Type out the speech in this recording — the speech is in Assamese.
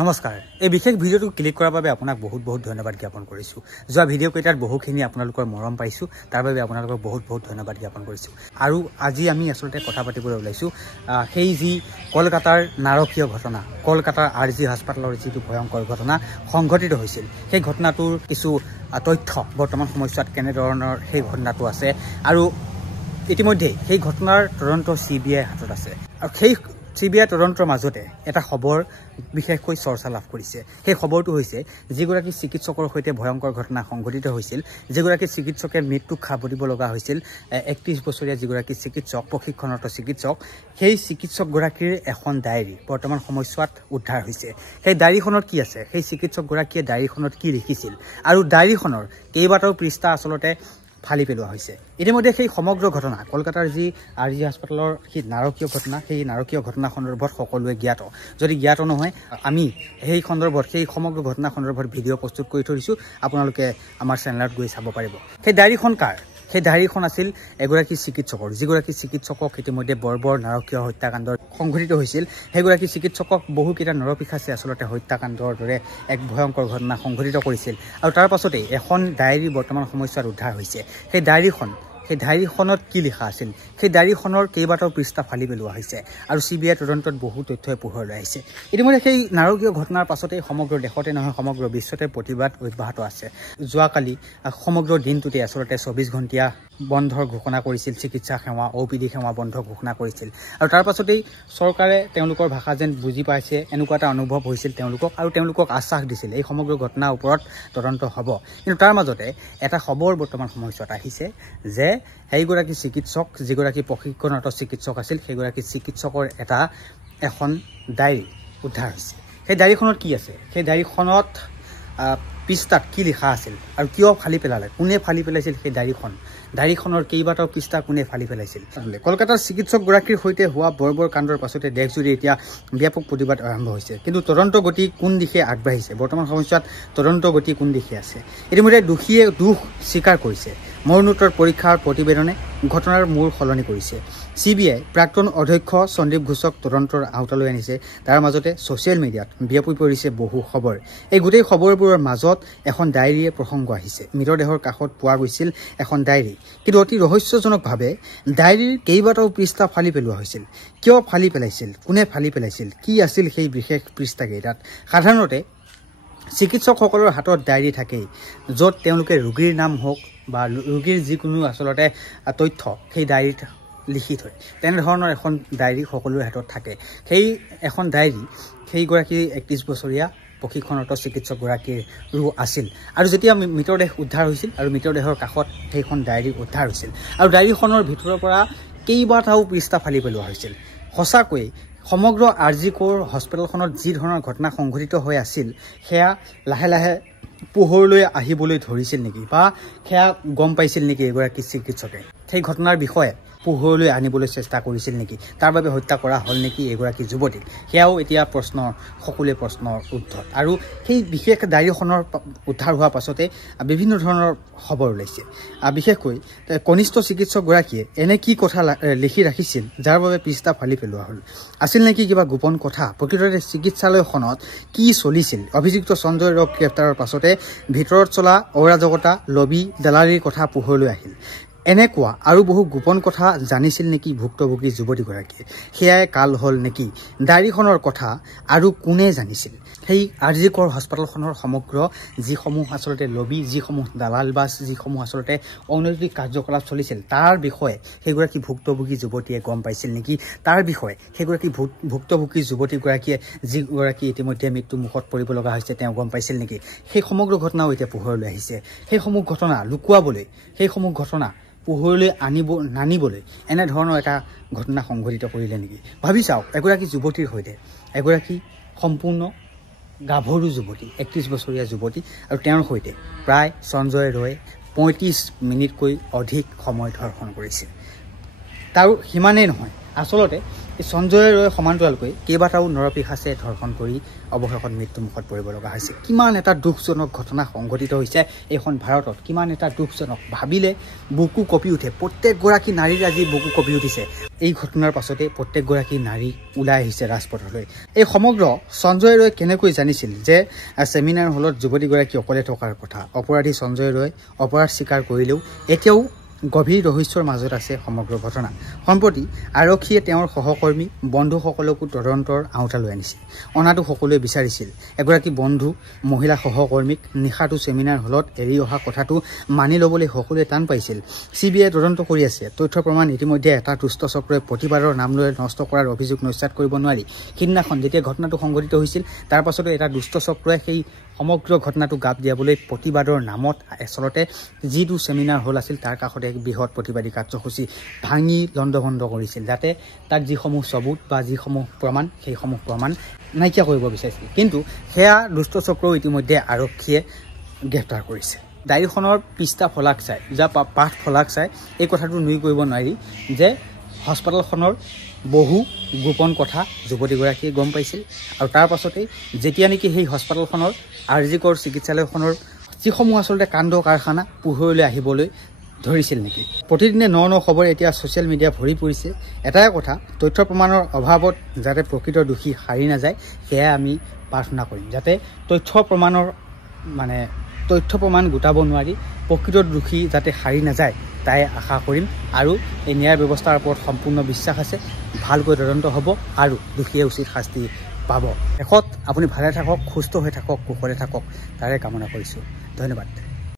নমস্কাৰ এই বিশেষ ভিডিওটো ক্লিক কৰাৰ বাবে আপোনাক বহুত ধন্যবাদ জ্ঞাপন কৰিছো যোৱা ভিডিও কেইটাত বহুখিনি আপোনালোকৰ মৰম পাইছো তাৰ বাবে আপোনালোকক বহুত ধন্যবাদ জ্ঞাপন কৰিছো আৰু আজি আমি আসলতে কথা পাতিবলৈ ওলাইছো সেই যি কলকাতাৰ নাৰকীয় ঘটনা কলকাতাৰ আৰজি হাস্পাতালৰ যিটো ভয়ংকৰ ঘটনা সংঘটিত হৈছিল সেই ঘটনাটোৰ কিছু তথ্য বৰ্তমান সময়ত কেনে ধৰণৰ সেই ঘটনাটো আছে আৰু ইতিমধ্যে সেই ঘটনাৰ তদন্ত সিবিআই হাতত আছে আৰু সেই সিবিআই তদন্তৰ মাজতে এটা খবৰ বিশেষকৈ চৰ্চা লাভ কৰিছে সেই খবৰটো হৈছে যিগৰাকী চিকিৎসকৰ সৈতে ভয়ংকৰ ঘটনা সংঘটিত হৈছিল যিগৰাকী চিকিৎসকে মৃত্যু খাব দিব লগা হৈছিল 31 বছৰীয়া যিগৰাকী চিকিৎসক প্ৰশিক্ষণৰত চিকিৎসক সেই চিকিৎসকগৰাকীৰ এখন ডায়েৰী বৰ্তমান সময়ত উদ্ধাৰ হৈছে সেই ডায়েৰীখনত কি আছে সেই চিকিৎসকগৰাকীয়ে ডায়েৰীখনত কি লিখিছিল আৰু ডায়েৰীখনৰ কেইবাটাও পৃষ্ঠা আসলতে ফালি পেলোৱা হৈছে ইতিমধ্যে সেই সমগ্ৰ ঘটনা কলকাতাৰ যি আৰজি হাস্পাতালৰ সেই নাৰকীয় ঘটনা সেই নাৰকীয় ঘটনা সন্দৰ্ভত সকলোৱে জ্ঞাত যদি জ্ঞাত নহয় আমি সেই সন্দৰ্ভত সেই সমগ্ৰ ঘটনা সন্দৰ্ভত ভিডিঅ' প্ৰস্তুত কৰি থৈছো আপোনালোকে আমাৰ চেনেলত গৈ চাব পাৰিব সেই ডায়েৰীখন কাৰ সেই ডায়েৰীখন আছিল এগৰাকী চিকিৎসকৰ যিগৰাকী চিকিৎসকক ইতিমধ্যে বৰ্বৰ নাৰকীয় হত্যাকাণ্ড সংঘটিত হৈছিল সেইগৰাকী চিকিৎসকক বহুকেইটা নৰপিশাচে আসলতে হত্যাকাণ্ডৰ দৰে এক ভয়ংকৰ ঘটনা সংঘটিত কৰিছিল আৰু তাৰ পাছতেই এখন ডায়েৰী বৰ্তমান সময়ত উদ্ধাৰ হৈছে সেই ডায়েৰীখনত কি লিখা আছিল সেই ডায়েৰীখনৰ কেইবাটাও পৃষ্ঠা ফালি পেলোৱা হৈছে আৰু সিবিআই তদন্তত বহু তথ্যই পোহৰলৈ আহিছে ইতিমধ্যে সেই নাৰকীয় ঘটনাৰ পাছতে সমগ্ৰ দেশতে নহয় সমগ্ৰ বিশ্বতে প্ৰতিবাদ অব্যাহত আছে যোৱাকালি সমগ্ৰ দিনটোতে আসলতে 24 ঘণ্টিয়া বন্ধৰ ঘোষণা কৰিছিল চিকিৎসা সেৱা OPD সেৱা বন্ধ ঘোষণা কৰিছিল আৰু তাৰ পাছতেই চৰকাৰে তেওঁলোকৰ ভাষা যেন বুজি পাইছে এনেকুৱা এটা অনুভৱ হৈছিল তেওঁলোকক আশ্বাস দিছিল এই সমগ্ৰ ঘটনাৰ ওপৰত তদন্ত হ'ব কিন্তু তাৰ মাজতে এটা খবৰ বৰ্তমান সময়ত আহিছে যে সেইগৰাকী চিকিৎসক যিগৰাকী প্ৰশিক্ষণৰত চিকিৎসক আছিল সেইগৰাকী চিকিৎসকৰ এখন ডায়েৰী উদ্ধাৰ হৈছে সেই ডায়েৰীখনত কি আছে সেই ডায়েৰীখনত পৃষ্ঠাত কি লিখা আছিল আৰু কিয় ফালি পেলালে কোনে ফালি পেলাইছিল সেই ডায়েৰীখনৰ কেইবাটাও পৃষ্ঠা কোনে ফালি পেলাইছিল কলকাতাৰ চিকিৎসকগৰাকীৰ সৈতে হোৱা বৰ্বৰ কাণ্ডৰ পাছতে দেশজুৰি এতিয়া ব্যাপক প্ৰতিবাদ আৰম্ভ হৈছে কিন্তু তদন্ত গতি কোন দিশে আগবাঢ়িছে বৰ্তমান সময়ত তদন্ত গতি কোন দিশে আছে ইতিমধ্যে দোষীয়ে দুখ স্বীকাৰ কৰিছে মৰণোত্তৰ পৰীক্ষাৰ প্ৰতিবেদনে ঘটনাৰ মূল সলনি কৰিছে সিবিআই প্ৰাক্তন অধ্যক্ষ সন্দীপ ঘোষক তদন্তৰ আওতালৈ আনিছে তাৰ মাজতে ছ'চিয়েল মিডিয়াত বিয়পি পৰিছে বহু খবৰ এই গোটেই খবৰবোৰৰ মাজত এখন ডায়েৰীয়ে প্ৰসংগ আহিছে মৃতদেহৰ কাষত পোৱা গৈছিল এখন ডায়েৰী কিন্তু অতি ৰহস্যজনকভাৱে ডায়েৰীৰ কেইবাটাও পৃষ্ঠা ফালি পেলোৱা হৈছিল কিয় ফালি পেলাইছিল কোনে ফালি পেলাইছিল কি আছিল সেই বিশেষ পৃষ্ঠাকেইটাত সাধাৰণতে চিকিৎসকসকলৰ হাতত ডায়েৰী থাকেই য'ত তেওঁলোকে ৰোগীৰ নাম হওক বা ৰোগীৰ যিকোনো আসলতে তথ্য সেই ডায়েৰীত লিখি থয় তেনেধৰণৰ এখন ডায়েৰী সকলোৰে হাতত থাকে সেই এখন ডায়েৰী সেইগৰাকী 31 বছৰীয়া প্ৰশিক্ষণৰত চিকিৎসকগৰাকীৰ আছিল আৰু যেতিয়া মৃতদেহ উদ্ধাৰ হৈছিল আৰু মৃতদেহৰ কাষত সেইখন ডায়েৰী উদ্ধাৰ হৈছিল আৰু ডায়েৰীখনৰ ভিতৰৰ পৰা কেইবাটাও পৃষ্ঠা ফালি পেলোৱা হৈছিল সঁচাকৈ সমগ্ৰ আৰজি কোৰ হস্পিটেলখনত যি ধৰণৰ ঘটনা সংঘটিত হৈ আছিল সেয়া লাহে পোহৰলৈ আহিবলৈ ধৰিছিল নেকি বা সেয়া গম পাইছিল নেকি এগৰাকী চিকিৎসকে সেই ঘটনাৰ বিষয়ে পোহৰলৈ আনিবলৈ চেষ্টা কৰিছিল নেকি তাৰ বাবে হত্যা কৰা হ'ল নেকি এগৰাকী যুৱতীক সেয়াও এতিয়া সকলোৱে প্ৰশ্নৰ উত্তৰ আৰু সেই বিশেষ ডায়েৰীখনৰ উদ্ধাৰ হোৱাৰ পাছতে বিভিন্ন ধৰণৰ খবৰ ওলাইছে বিশেষকৈ কনিষ্ঠ চিকিৎসকগৰাকীয়ে এনে কি কথা লিখি ৰাখিছিল যাৰ বাবে পৃষ্ঠা ফালি পেলোৱা হ'ল আছিল নেকি কিবা গোপন কথা প্ৰকৃততে চিকিৎসালয়খনত কি চলিছিল অভিযুক্ত সঞ্জয় ৰক গ্ৰেপ্তাৰৰ পাছতে ভিতৰত চলা অৰাজকতা লবি দালালিৰ কথা পোহৰলৈ আহিল এনেকুৱা আৰু বহু গোপন কথা জানিছিল নেকি ভুক্তভোগী যুৱতীগৰাকীয়ে সেয়াই কাল হ'ল নেকি ডায়েৰীখনৰ কথা আৰু কোনে জানিছিল সেই আৰজি কোৰ হস্পিটেলখনৰ সমগ্ৰ যিসমূহ আসলতে লবি যিসমূহ দালাল বা যিসমূহ আসলতে অনৈতিক কাৰ্যকলাপ চলিছিল তাৰ বিষয়ে সেইগৰাকী ভুক্তভোগী যুৱতীয়ে গম পাইছিল নেকি তাৰ বিষয়ে সেইগৰাকী ভুক্তভোগী যুৱতীগৰাকীয়ে যিগৰাকী ইতিমধ্যে মৃত্যু মুখত পৰিব লগা হৈছে তেওঁ গম পাইছিল নেকি সেই সমগ্ৰ ঘটনাও এতিয়া পোহৰলৈ আহিছে সেইসমূহ ঘটনা লুকুৱাবলৈ সেইসমূহ ঘটনা পোহৰলৈ নানিবলৈ এনেধৰণৰ এটা ঘটনা সংঘটিত কৰিলে নেকি ভাবি চাওক এগৰাকী যুৱতীৰ সৈতে এগৰাকী সম্পূৰ্ণ গাভৰু যুৱতী 31 বছৰীয়া যুৱতী আৰু তেওঁৰ সৈতে প্ৰায় সঞ্জয় ৰয়ে 35 মিনিটকৈ অধিক সময় ধৰ্ষণ কৰিছে তাৰ সিমানেই নহয় আসলতে সঞ্জয় ৰয় সমান্তৰালকৈ কেইবাটাও নৰপিশাচে ধৰ্ষণ কৰি অৱশেষত মৃত্যুমুখত পৰিব লগা হৈছে। কিমান এটা দুখজনক ঘটনা সংঘটিত হৈছে এইখন ভাৰতত, কিমান এটা দুখজনক, ভাবিলে বুকু কঁপি উঠে। প্ৰত্যেকগৰাকী নাৰীৰ আজি বুকু কঁপি উঠিছে। এই ঘটনাৰ পাছতে প্ৰত্যেকগৰাকী নাৰী ওলাই আহিছে ৰাজপথলৈ। এই সমগ্ৰ সঞ্জয় ৰয় কেনেকৈ জানিছিল যে ছেমিনাৰ হলত যুৱতীগৰাকী অকলে থকাৰ কথা? অপৰাধী সঞ্জয় ৰয় অপৰাধ স্বীকাৰ কৰিলেও এতিয়াও গভীৰ ৰহস্যৰ মাজত আছে সমগ্ৰ ঘটনা। সম্প্ৰতি আৰক্ষীয়ে তেওঁৰ সহকৰ্মী বন্ধুসকলকো তদন্তৰ আওতালৈ আনিছিল। অনাটো সকলোৱে বিচাৰিছিল। এগৰাকী বন্ধু মহিলা সহকৰ্মীক নিশাটো ছেমিনাৰ হলত এৰি অহা কথাটো মানি ল'বলৈ সকলোৱে টান পাইছিল। CBI তদন্ত কৰি আছে। তথ্য প্ৰমাণ ইতিমধ্যে এটা দুষ্ট চক্ৰই প্ৰতিবাদৰ নাম লৈ নষ্ট কৰাৰ অভিযোগ নস্যাৎ কৰিব নোৱাৰি। সিদিনাখন যেতিয়া ঘটনাটো সংঘটিত হৈছিল তাৰ পাছতো এটা দুষ্ট চক্ৰই সেই সমগ্ৰ ঘটনাটো গাপ দিয়াবলৈ প্ৰতিবাদৰ নামত আচলতে যিটো ছেমিনাৰ হল আছিল তাৰ কাষতে এক বৃহৎ প্ৰতিবাদী কাৰ্যসূচী ভাঙি লণ্ডভণ্ড কৰিছিল, যাতে তাত যিসমূহ সবুত বা যিসমূহ প্ৰমাণ সেইসমূহ প্ৰমাণ নাইকিয়া কৰিব বিচাৰিছিল। কিন্তু সেয়া দুষ্ট চক্ৰও ইতিমধ্যে আৰক্ষীয়ে গ্ৰেপ্তাৰ কৰিছে। ডায়েৰীখনৰ পৃষ্ঠা ফলাক চাই যা পাঠ ফলাক চাই এই কথাটো নুই কৰিব নোৱাৰি যে হস্পিটেলখনৰ বহু গোপন কথা যুৱতীগৰাকীয়ে গম পাইছিল। আৰু তাৰ পাছতেই যেতিয়া নেকি সেই হস্পিটেলখনৰ RG Kar চিকিৎসালয়খনৰ যিসমূহ আচলতে কাণ্ড কাৰখানা পোহৰলৈ আহিবলৈ ধৰিছিল নেকি। প্ৰতিদিনে ন খবৰ এতিয়া ছ'চিয়েল মিডিয়া ভৰি পৰিছে। এটাই কথা, তথ্য প্ৰমাণৰ অভাৱত যাতে প্ৰকৃত দোষী সাৰি নাযায় সেয়া আমি প্ৰাৰ্থনা কৰিম, যাতে তথ্য প্ৰমাণ গোটাব নোৱাৰি প্ৰকৃত দোষী যাতে সাৰি নাযায় তাই আশা কৰিম। আৰু এই ন্যায় ব্যৱস্থাৰ ওপৰত সম্পূৰ্ণ বিশ্বাস আছে। ভালকৈ তদন্ত হ'ব আৰু দোষীয়ে উচিত শাস্তি পাব। শেষত আপুনি ভালে থাকক, সুস্থ হৈ থাকক, কুশলে থাকক তাৰে কামনা কৰিছোঁ। ধন্যবাদ।